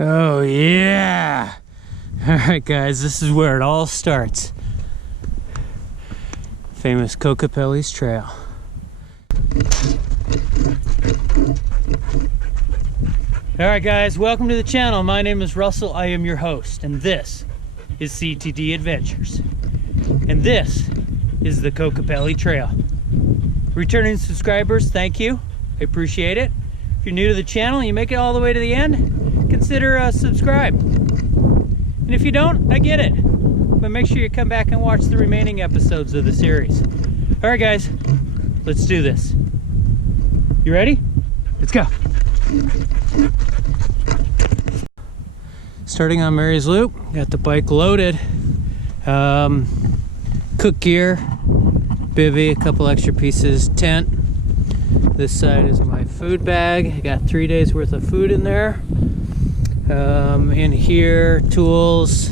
Oh yeah! Alright guys, this is where it all starts. Famous Kokopelli's trail. Alright guys, welcome to the channel. My name is Russell, I am your host, and this is CTD Adventures. And this is the Kokopelli Trail. Returning subscribers, thank you. I appreciate it. If you're new to the channel and you make it all the way to the end, consider subscribe. And if you don't, I get it. But make sure you come back and watch the remaining episodes of the series. Alright guys, let's do this. You ready? Let's go. Starting on Mary's Loop, got the bike loaded. Cook gear, bivvy, a couple extra pieces, tent. This side is my food bag. I got 3 days worth of food in there. In here, tools,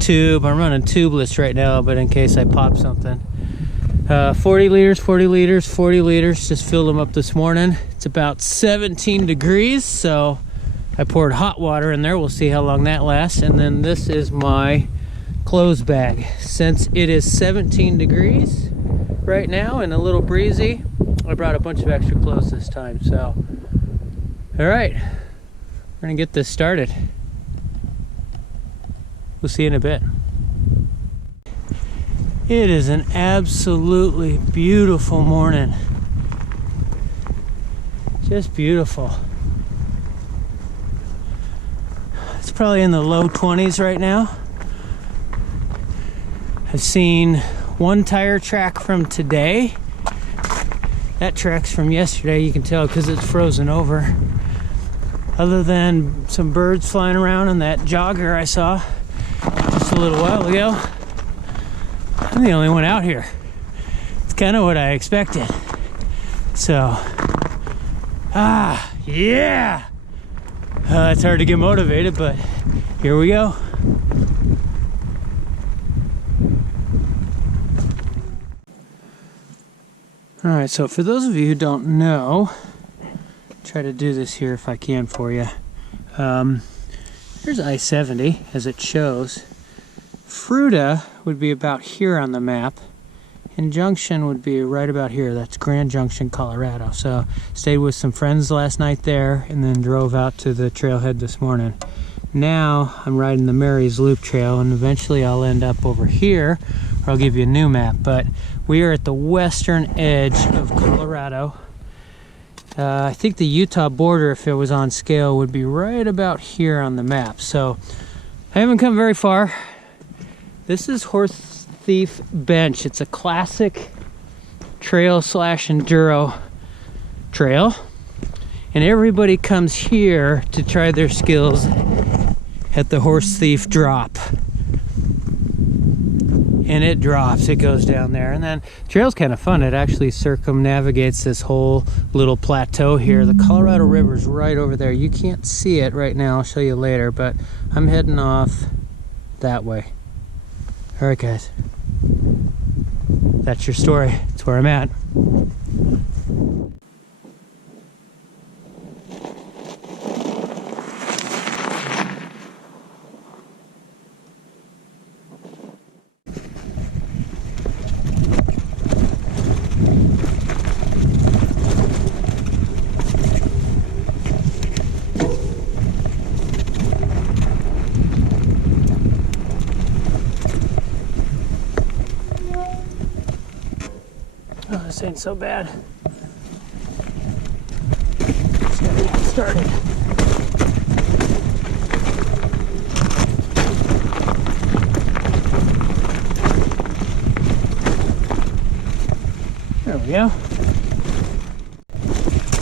tube. I'm running tubeless right now, but in case I pop something. 40 liters, 40 liters, 40 liters. Just filled them up this morning. It's about 17 degrees, so I poured hot water in there. We'll see how long that lasts. And then this is my clothes bag. Since it is 17 degrees right now and a little breezy, I brought a bunch of extra clothes this time. So, all right, we're gonna get this started. We'll see you in a bit. It is an absolutely beautiful morning. Just beautiful. It's probably in the low 20s right now. I've seen one tire track from today. That track's from yesterday, you can tell because it's frozen over. Other than some birds flying around and that jogger I saw just a little while ago, I'm the only one out here. It's kind of what I expected. So, yeah! It's hard to get motivated, but here we go. Alright, so for those of you who don't know, try to do this here if I can for you. Here's I-70 as it shows. Fruta would be about here on the map, and Junction would be right about here. That's Grand Junction, Colorado. So stayed with some friends last night there and then drove out to the trailhead this morning. Now I'm riding the Mary's Loop Trail, and eventually I'll end up over here, or I'll give you a new map. But we are at the western edge of Colorado. I think the Utah border, if it was on scale, would be right about here on the map. So I haven't come very far. This is Horse Thief Bench. It's a classic trail slash enduro trail. And everybody comes here to try their skills at the Horse Thief Drop. And it drops, it goes down there. And then the trail's kind of fun. It actually circumnavigates this whole little plateau here. The Colorado River's right over there. You can't see it right now, I'll show you later, but I'm heading off that way. All right, guys. That's your story. That's where I'm at. Oh, this ain't so bad. Just gotta get started. There we go.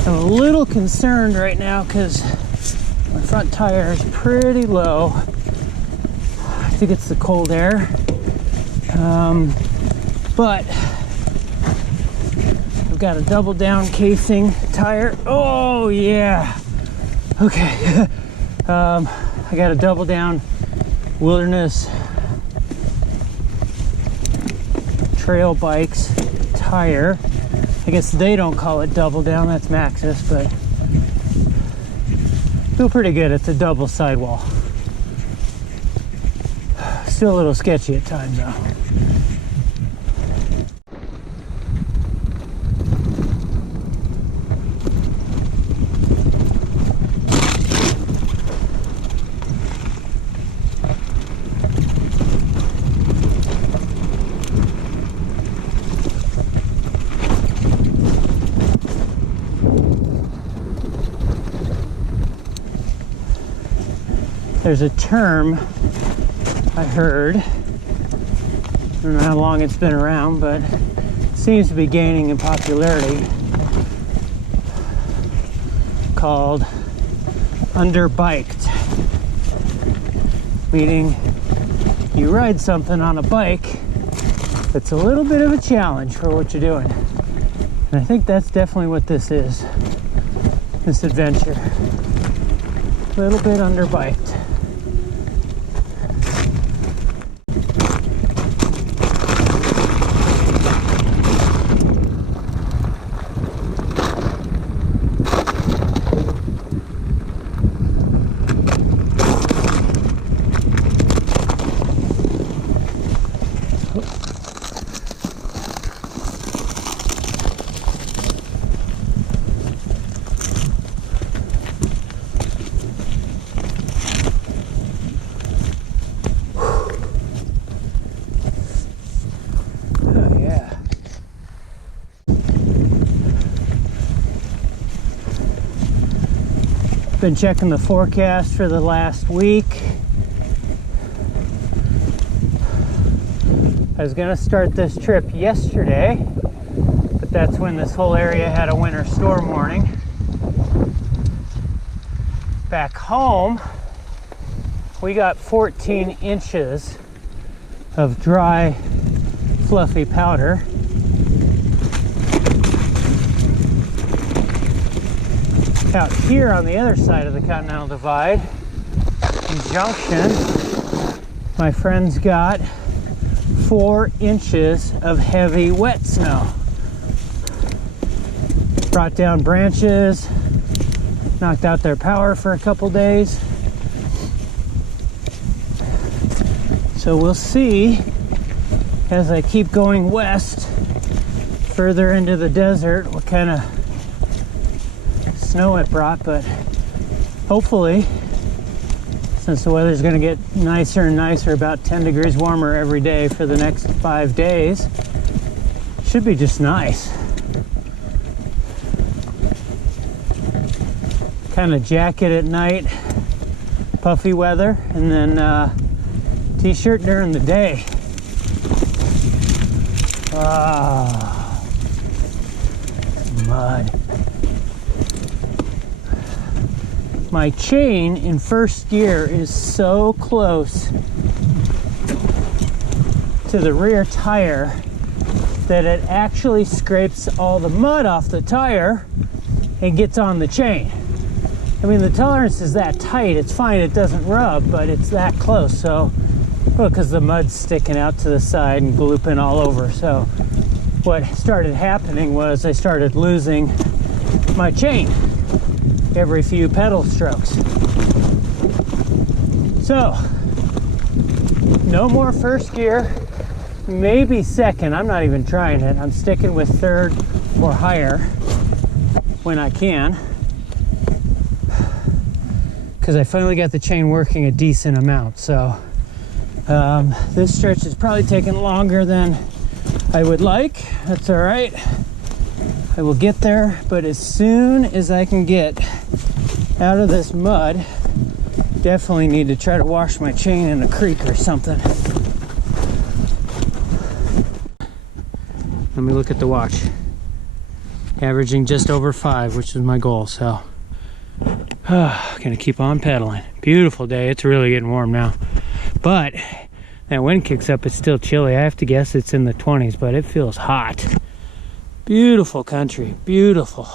I'm a little concerned right now because my front tire is pretty low. I think it's the cold air. But got a double down casing tire. Oh yeah. Okay. I got a double down Wilderness Trail Bikes tire. I guess they don't call it double down, that's Maxxis, but Feel pretty good. It's a double sidewall. Still a little sketchy at times though. There's a term I heard, I don't know how long it's been around, but it seems to be gaining in popularity, called underbiked, meaning you ride something on a bike that's a little bit of a challenge for what you're doing. And I think that's definitely what this is, this adventure. A little bit underbiked. Been checking the forecast for the last week. I was gonna start this trip yesterday, but that's when this whole area had a winter storm warning. Back home, we got 14 inches of dry, fluffy powder. Out here on the other side of the Continental Divide, in Junction, my friends got 4 inches of heavy wet snow. Brought down branches, knocked out their power for a couple days. So we'll see as I keep going west, further into the desert, what kind of snow it brought, but hopefully, since the weather's going to get nicer and nicer, about 10 degrees warmer every day for the next 5 days, should be just nice. Kind of jacket at night, puffy weather, and then t-shirt during the day. Ah, mud. My chain in first gear is so close to the rear tire that it actually scrapes all the mud off the tire and gets on the chain. I mean, the tolerance is that tight, it's fine, it doesn't rub, but it's that close. So, well, because the mud's sticking out to the side and glooping all over. So what started happening was I started losing my chain every few pedal strokes. So, no more first gear, maybe second. I'm not even trying it. I'm sticking with third or higher when I can, because I finally got the chain working a decent amount. So this stretch is probably taking longer than I would like. That's all right. I will get there, but as soon as I can get out of this mud, definitely need to try to wash my chain in a creek or something. Let me look at the watch. Averaging just over 5, which is my goal, so gonna keep on pedaling. Beautiful day. It's really getting warm now, but that wind kicks up. It's still chilly. I have to guess it's in the 20s, but it feels hot. Beautiful country, beautiful.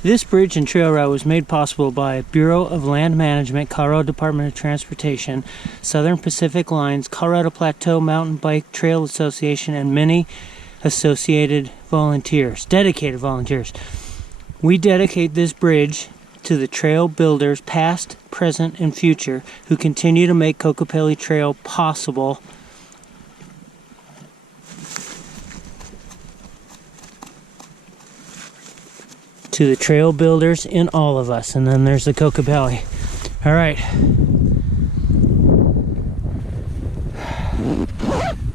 This bridge and trail route was made possible by Bureau of Land Management, Colorado Department of Transportation, Southern Pacific Lines, Colorado Plateau Mountain Bike Trail Association, and many associated volunteers, dedicated volunteers. We dedicate this bridge to the trail builders past, present, and future who continue to make Kokopelli Trail possible. To the trail builders in all of us. And then there's the Kokopelli. All right.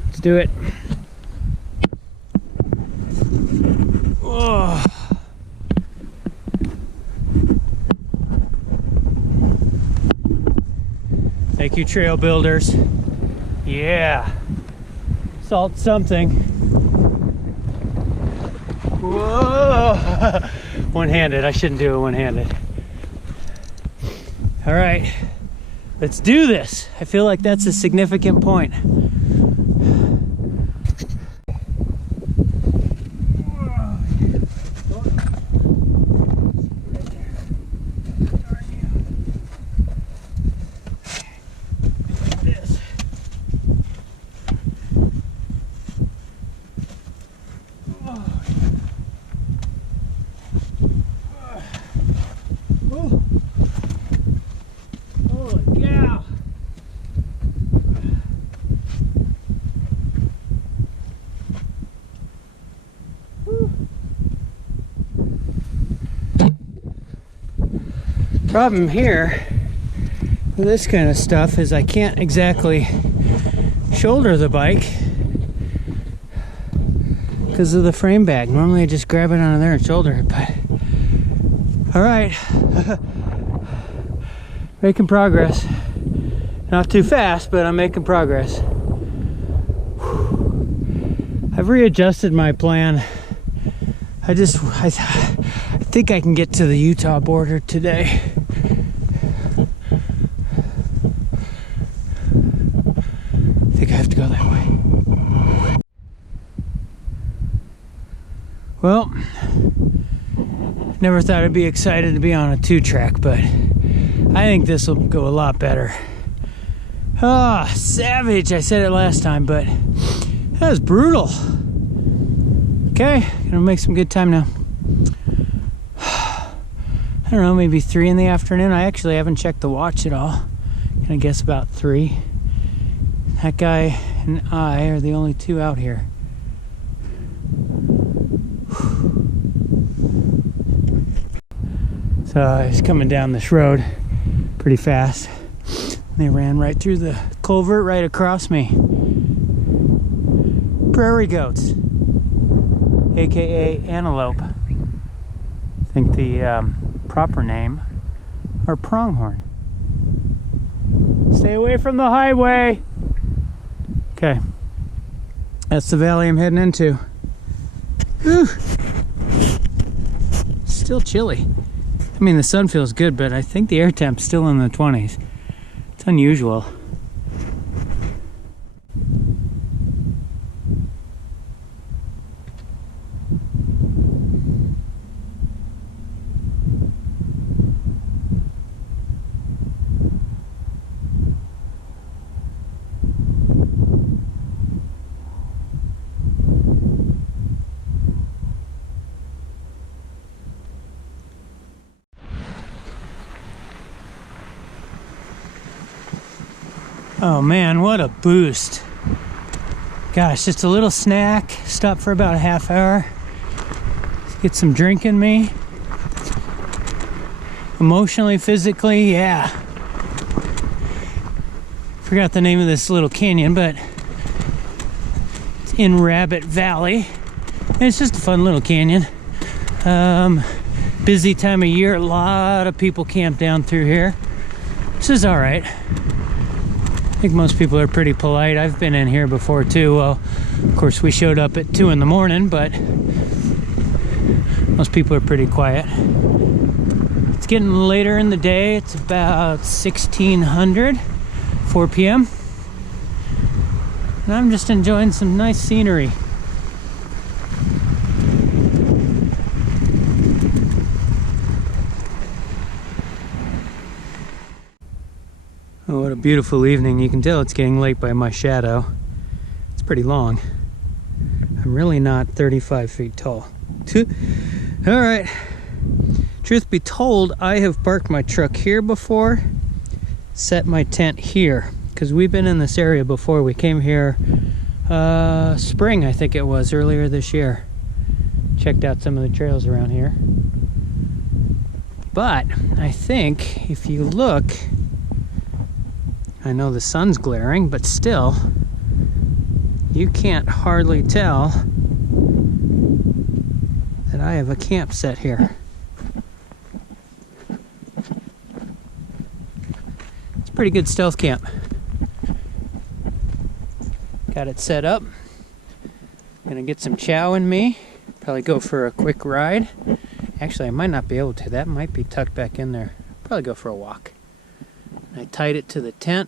Let's do it. Oh. Thank you, trail builders. Yeah. Salt something. Whoa. One-handed. I shouldn't do it one-handed. All right. Let's do this. I feel like that's a significant point. Problem here with this kind of stuff is I can't exactly shoulder the bike because of the frame bag. Normally I just grab it out of there and shoulder it, but all right. Making progress. Not too fast, but I'm making progress. I've readjusted my plan. I think I can get to the Utah border today. I think I have to go that way. Well, never thought I'd be excited to be on a 2-track, but I think this will go a lot better. Ah, savage! I said it last time, but that was brutal. Okay, gonna make some good time now. I don't know, maybe 3 in the afternoon. I actually haven't checked the watch at all. Gonna guess about 3. That guy and I are the only 2 out here. So I was coming down this road pretty fast. They ran right through the culvert right across me. Prairie goats, aka antelope. I think the proper name are pronghorn. Stay away from the highway. Okay, that's the valley I'm heading into. Whew. Still chilly. I mean, the sun feels good, but I think the air temp's still in the 20s. It's unusual. Oh man, what a boost. Gosh, just a little snack, stop for about a half hour, get some drink in me. Emotionally, physically, yeah. Forgot the name of this little canyon, but it's in Rabbit Valley. And it's just a fun little canyon. Busy time of year, a lot of people camp down through here, which is all right. I think most people are pretty polite. I've been in here before too. Well, of course we showed up at 2 in the morning, but most people are pretty quiet. It's getting later in the day. It's about 1600, 4 p.m. And I'm just enjoying some nice scenery. Oh, what a beautiful evening. You can tell it's getting late by my shadow. It's pretty long. I'm really not 35 feet tall. All right. Truth be told, I have parked my truck here before, set my tent here, because we've been in this area before. We came here spring, I think it was, earlier this year. Checked out some of the trails around here. But I think if you look, I know the sun's glaring, but still, you can't hardly tell that I have a camp set here. It's a pretty good stealth camp. Got it set up. Gonna get some chow in me. Probably go for a quick ride. Actually, I might not be able to. That might be tucked back in there. Probably go for a walk. I tied it to the tent.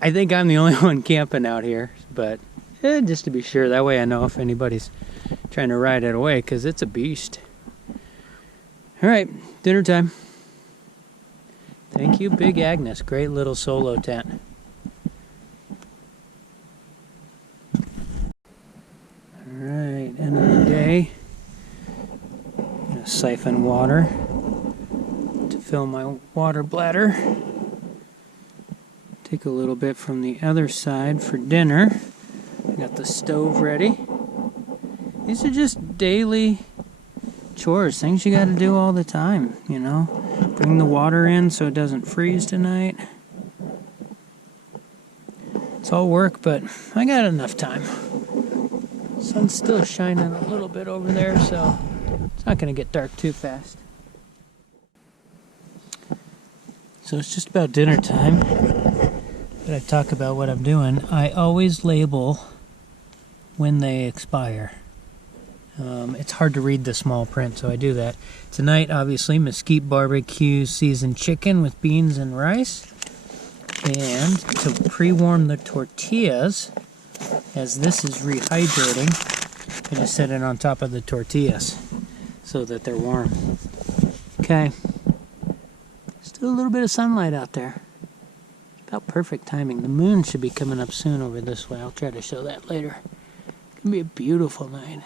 I think I'm the only one camping out here, but just to be sure, that way I know if anybody's trying to ride it away, because it's a beast. All right, dinner time. Thank you, Big Agnes. Great little solo tent. All right, end of the day. Gonna siphon water to fill my water bladder. Take a little bit from the other side for dinner. I got the stove ready. These are just daily chores, things you gotta do all the time, you know. Bring the water in so it doesn't freeze tonight. It's all work, but I got enough time. Sun's still shining a little bit over there, so it's not gonna get dark too fast. So it's just about dinner time. But I talk about what I'm doing. I always label when they expire. It's hard to read the small print, so I do that. Tonight, obviously, mesquite barbecue seasoned chicken with beans and rice. And to pre-warm the tortillas, as this is rehydrating, I just set it on top of the tortillas so that they're warm. Okay. Still a little bit of sunlight out there. About perfect timing. The moon should be coming up soon over this way. I'll try to show that later. It's going to be a beautiful night.